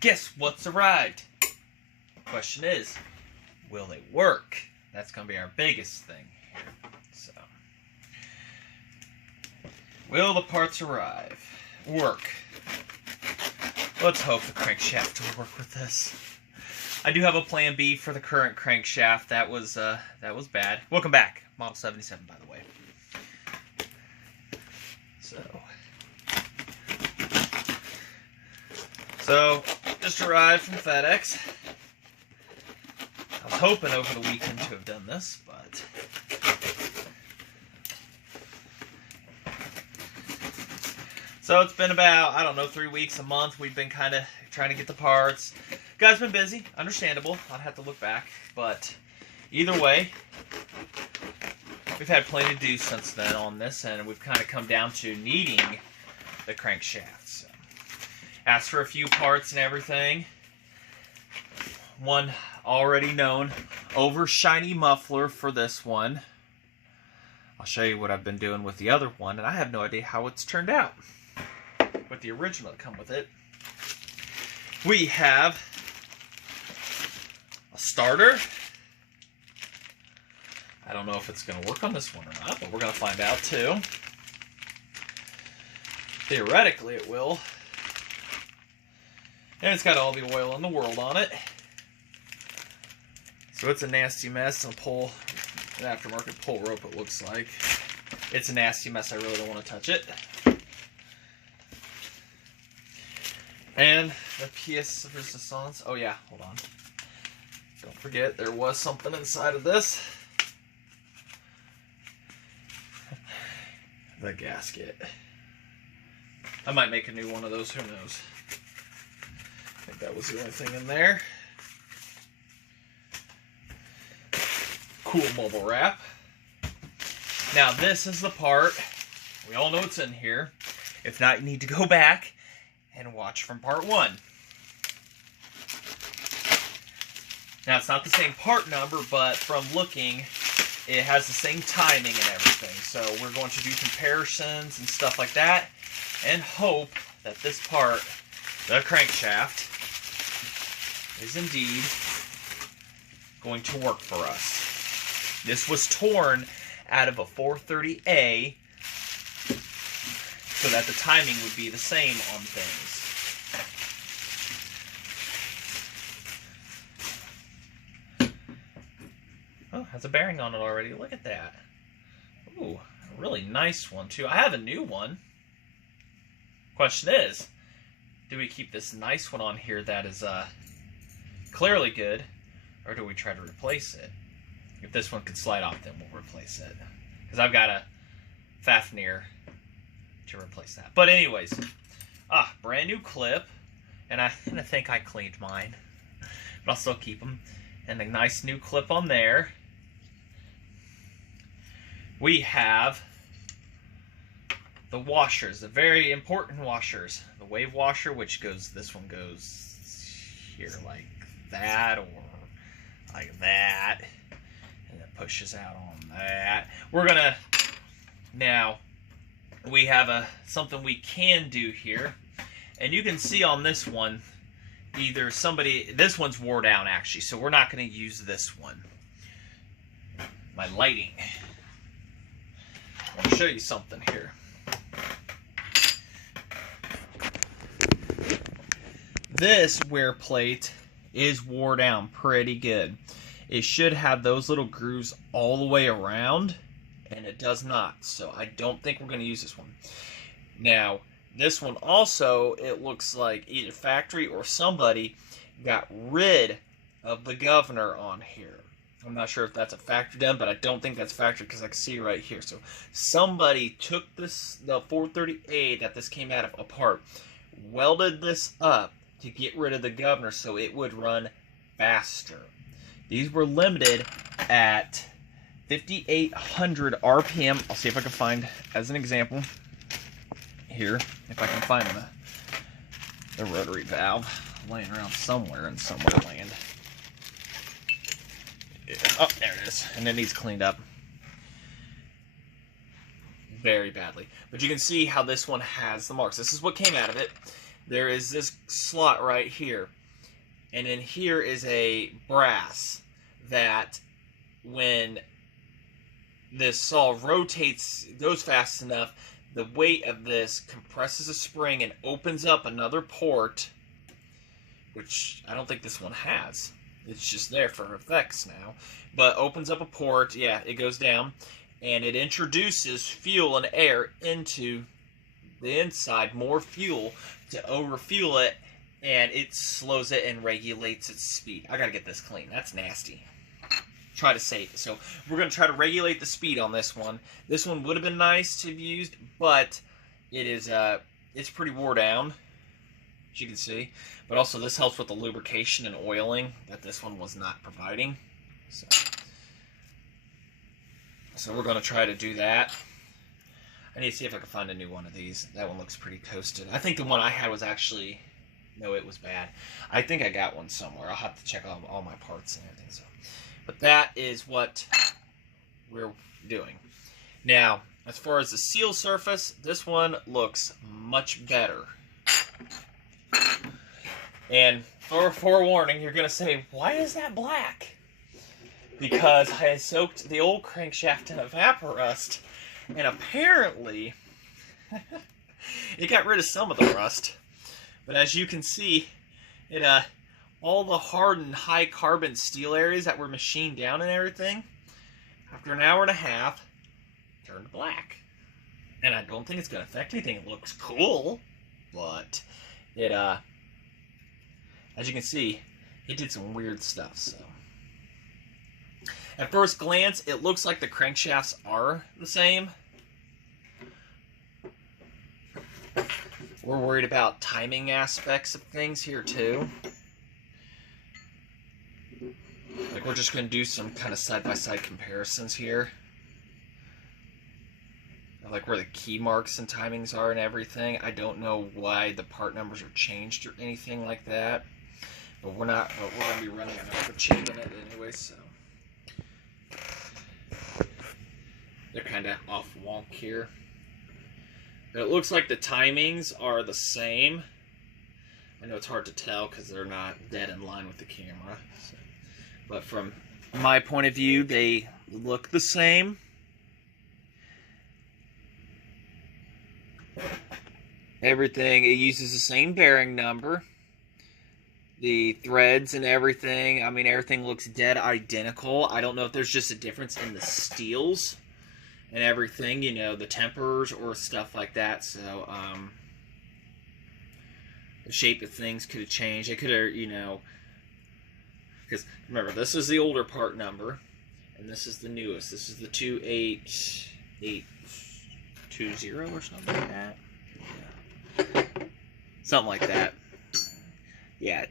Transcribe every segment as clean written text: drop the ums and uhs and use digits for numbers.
guess what's arrived? Question is, will they work? That's going to be our biggest thing here. So, will the parts arrive? Work. Let's hope the crankshaft will work with this. I do have a plan B for the current crankshaft. That was bad. Welcome back, Model 77, by the way. So just arrived from FedEx. I was hoping over the weekend to have done this, but so it's been about, I don't know, 3 weeks, a month. We've been kind of trying to get the parts. Guys been busy, understandable. I'd have to look back, but either way, we've had plenty to do since then on this, and we've kind of come down to needing the crankshaft. So, asked for a few parts and everything. One already known over shiny muffler for this one. I'll show you what I've been doing with the other one, and I have no idea how it's turned out with the original that come with it. We have a starter. I don't know if it's going to work on this one or not, but we're going to find out too. Theoretically it will. And it's got all the oil in the world on it. So it's a nasty mess. An aftermarket pull rope, it looks like. It's a nasty mess. I really don't want to touch it. And the pièce de résistance. Oh yeah, hold on. Don't forget, there was something inside of this. The gasket. I might make a new one of those, who knows. I think that was the only thing in there. Cool bubble wrap. Now this is the part, we all know it's in here. If not, you need to go back and watch from part 1. Now it's not the same part number, but from looking, it has the same timing and everything. So we're going to do comparisons and stuff like that, and hope that this part, the crankshaft, is indeed going to work for us. This was torn out of a 430A so that the timing would be the same on things. Oh, has a bearing on it already. Look at that. Ooh, a really nice one too. I have a new one. Question is, do we keep this nice one on here that is clearly good, or do we try to replace it? If this one could slide off, then we'll replace it. Because I've got a Fafnir to replace that. But anyways, brand new clip, and I think I cleaned mine, but I'll still keep them. And a nice new clip on there. We have the washers, the very important washers. The wave washer, which goes, this one goes here like that, or like that, and it pushes out on that. We're gonna, now, we have something we can do here, and you can see on this one, either this one's wore down actually, so we're not going to use this one. My lighting. I'll show you something here. This wear plate is wore down pretty good. It should have those little grooves all the way around, and it does not. So I don't think we're going to use this one. Now, this one also, it looks like either factory or somebody got rid of the governor on here. I'm not sure if that's a factory done, but I don't think that's factory because I can see right here. So somebody took the 430A that this came out of apart, welded this up to get rid of the governor so it would run faster. These were limited at 5,800 RPM. I'll see if I can find, as an example, here, if I can find the rotary valve laying around somewhere in somewhere land. Yeah. Oh, there it is. And it needs cleaned up very badly. But you can see how this one has the marks. This is what came out of it. there is this slot right here. And in here is a brass that when this saw rotates, goes fast enough, the weight of this compresses a spring and opens up another port, which I don't think this one has. It's just there for effects now. But opens up a port, yeah, it goes down, and it introduces fuel and air into the inside, more fuel to overfuel it, and it slows it and regulates its speed. I gotta get this clean. That's nasty. Try to save it. So we're going to try to regulate the speed on this one. This one would have been nice to have used, but it is it's pretty wore down, as you can see. But also this helps with the lubrication and oiling that this one was not providing. So we're going to try to do that. I need to see if I can find a new one of these. That one looks pretty toasted. I think the one I had was actually, no, it was bad. I think I got one somewhere. I'll have to check all my parts and everything. So. But that is what we're doing. Now, as far as the seal surface, this one looks much better. And for forewarning, you're going to say, why is that black? Because I soaked the old crankshaft in evaporust, and apparently it got rid of some of the rust. But as you can see, it all the hardened high carbon steel areas that were machined down and everything, after an hour and a half, turned black. And I don't think it's going to affect anything. It looks cool, but it, as you can see, it did some weird stuff. So, at first glance, it looks like the crankshafts are the same. We're worried about timing aspects of things here too. Like, we're just going to do some kind of side-by-side comparisons here. Like where the key marks and timings are and everything. I don't know why the part numbers are changed or anything like that. But we're going to be running another chip in it anyway, so. They're kind of off wonk here. But it looks like the timings are the same. I know it's hard to tell because they're not dead in line with the camera. So. But from my point of view, they look the same. Everything, it uses the same bearing number. The threads and everything, I mean, everything looks dead identical. I don't know if there's just a difference in the steels and everything, you know, the tempers or stuff like that. So, the shape of things could have changed. It could have, you know, because remember, this is the older part number, and this is the newest. This is the 28820 or something like that. Yeah. Something like that. Yeah.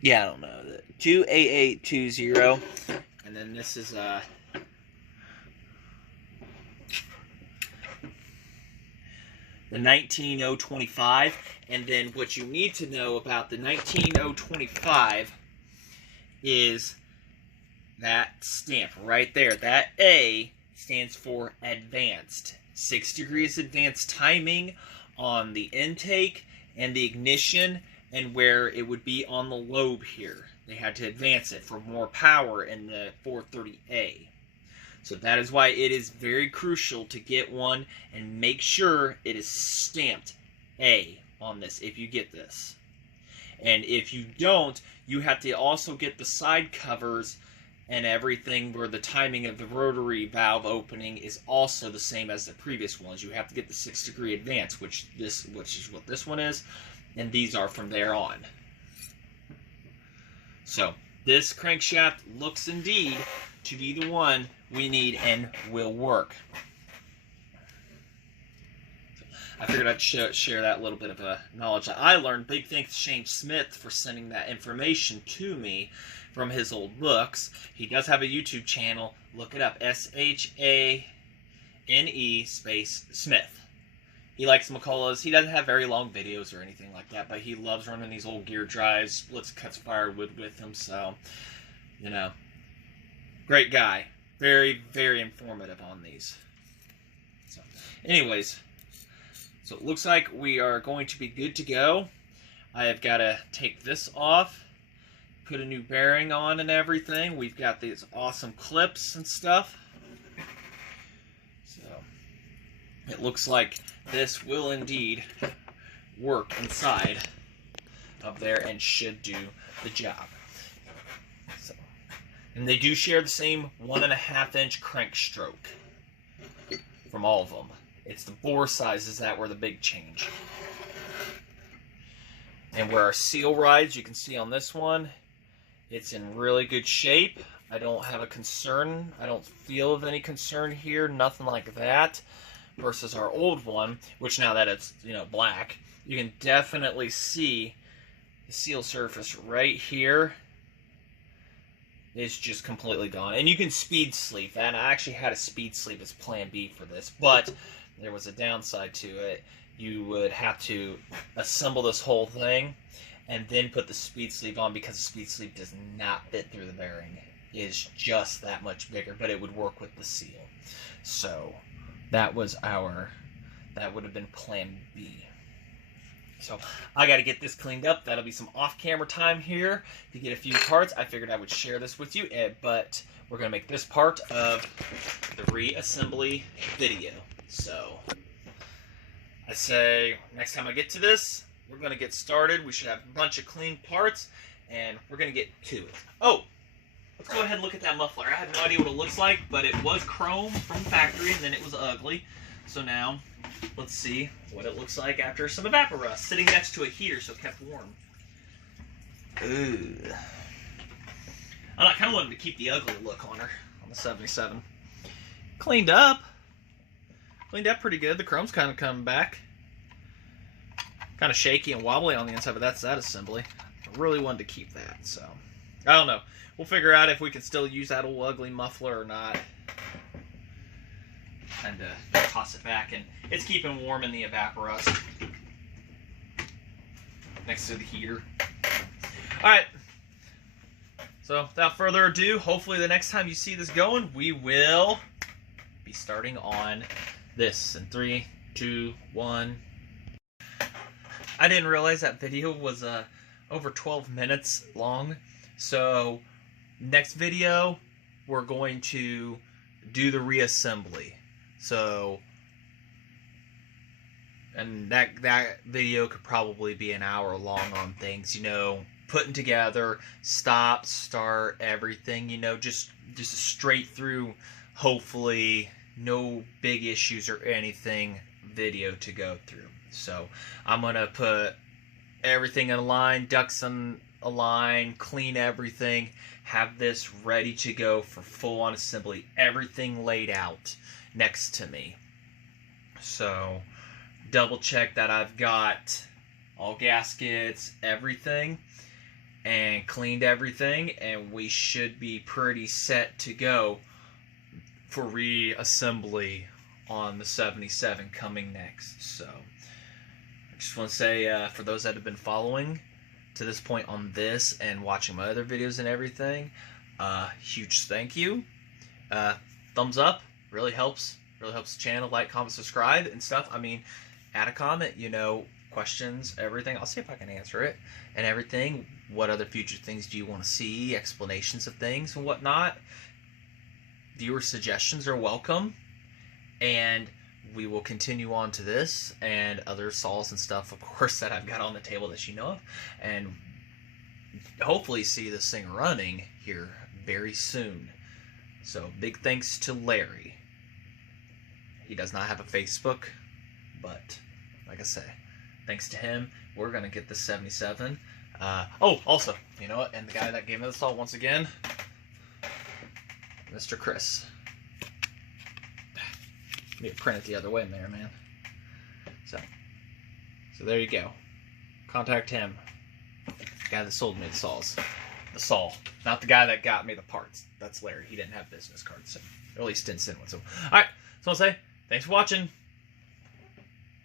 Yeah, I don't know. 28820, and then this is the 19025, and then what you need to know about the 19025 is that stamp right there. That A stands for advanced. 6 degrees advanced timing on the intake and the ignition, and where it would be on the lobe here. They had to advance it for more power in the 430A. So that is why it is very crucial to get one and make sure it is stamped A on this if you get this. And if you don't, you have to also get the side covers and everything where the timing of the rotary valve opening is also the same as the previous ones. You have to get the 6 degree advance, which is what this one is, and these are from there on. So this crankshaft looks indeed to be the one we need and will work. I figured I'd share that little bit of knowledge that I learned. Big thanks to Shane Smith for sending that information to me from his old books. He does have a YouTube channel. Look it up. SHANE space Smith. He likes McCullochs. He doesn't have very long videos or anything like that, but he loves running these old gear drives, splits, cuts firewood with them. So, you know, great guy. Very, very informative on these. So. Anyways, so it looks like we are going to be good to go. I have got to take this off, put a new bearing on and everything. We've got these awesome clips and stuff. So it looks like this will indeed work inside of there and should do the job. So, and they do share the same 1.5-inch crank stroke from all of them. It's the bore sizes that were the big change. And where our seal rides, you can see on this one, it's in really good shape. I don't have a concern. I don't feel of any concern here. Nothing like that. Versus our old one, which now that it's, you know, black, you can definitely see the seal surface right here is just completely gone. And you can speed sleeve that. And I actually had a speed sleeve as plan B for this, but there was a downside to it. You would have to assemble this whole thing and then put the speed sleeve on, because the speed sleeve does not fit through the bearing. It is just that much bigger, but it would work with the seal. So that would have been plan B. So I got to get this cleaned up. That'll be some off-camera time here to get a few parts. I figured I would share this with you, but we're going to make this part of the reassembly video. So I say next time I get to this, we're going to get started. We should have a bunch of clean parts, and we're going to get to it. Oh, let's go ahead and look at that muffler. I have no idea what it looks like, but it was chrome from the factory, and then it was ugly. So now, let's see what it looks like after some evaporust, sitting next to a heater so it kept warm. Ooh. I kind of wanted to keep the ugly look on her, on the 77. Cleaned up pretty good. The chrome's kind of coming back. Kind of shaky and wobbly on the inside, but that's that assembly. I really wanted to keep that, so I don't know. We'll figure out if we can still use that old ugly muffler or not. And toss it back, and it's keeping warm in the evaporust next to the heater. Alright, so without further ado, hopefully the next time you see this going, we will be starting on this in 3, 2, 1. I didn't realize that video was over 12 minutes long, so next video we're going to do the reassembly. So, and that video could probably be an hour long on things, you know, putting together, stop, start, everything, you know, just a straight through, hopefully no big issues or anything video to go through. So I'm going to put everything in a line, ducks in a line, clean everything, have this ready to go for full-on assembly, everything laid out next to me. So double check that I've got all gaskets, everything, and cleaned everything, and we should be pretty set to go for reassembly on the 77 coming next. So I just want to say, for those that have been following to this point on this and watching my other videos and everything, huge thank you. Thumbs up. Really helps the channel. Like, comment, subscribe and stuff. I mean, add a comment, you know, questions, everything. I'll see if I can answer it and everything. What other future things do you want to see? Explanations of things and whatnot. Viewer suggestions are welcome. And we will continue on to this and other saws and stuff, of course, that I've got on the table that you know of. And hopefully see this thing running here very soon. So big thanks to Larry. He does not have a Facebook, but like I say, thanks to him, we're going to get the 77. Oh, also, you know what? And the guy that gave me the saw once again, Mr. Chris. Need to print it the other way in there, man. So there you go. Contact him. The guy that sold me the saws. The saw. Not the guy that got me the parts. That's Larry. He didn't have business cards, so, or at least didn't send one. So, alright. So I'll say, thanks for watching.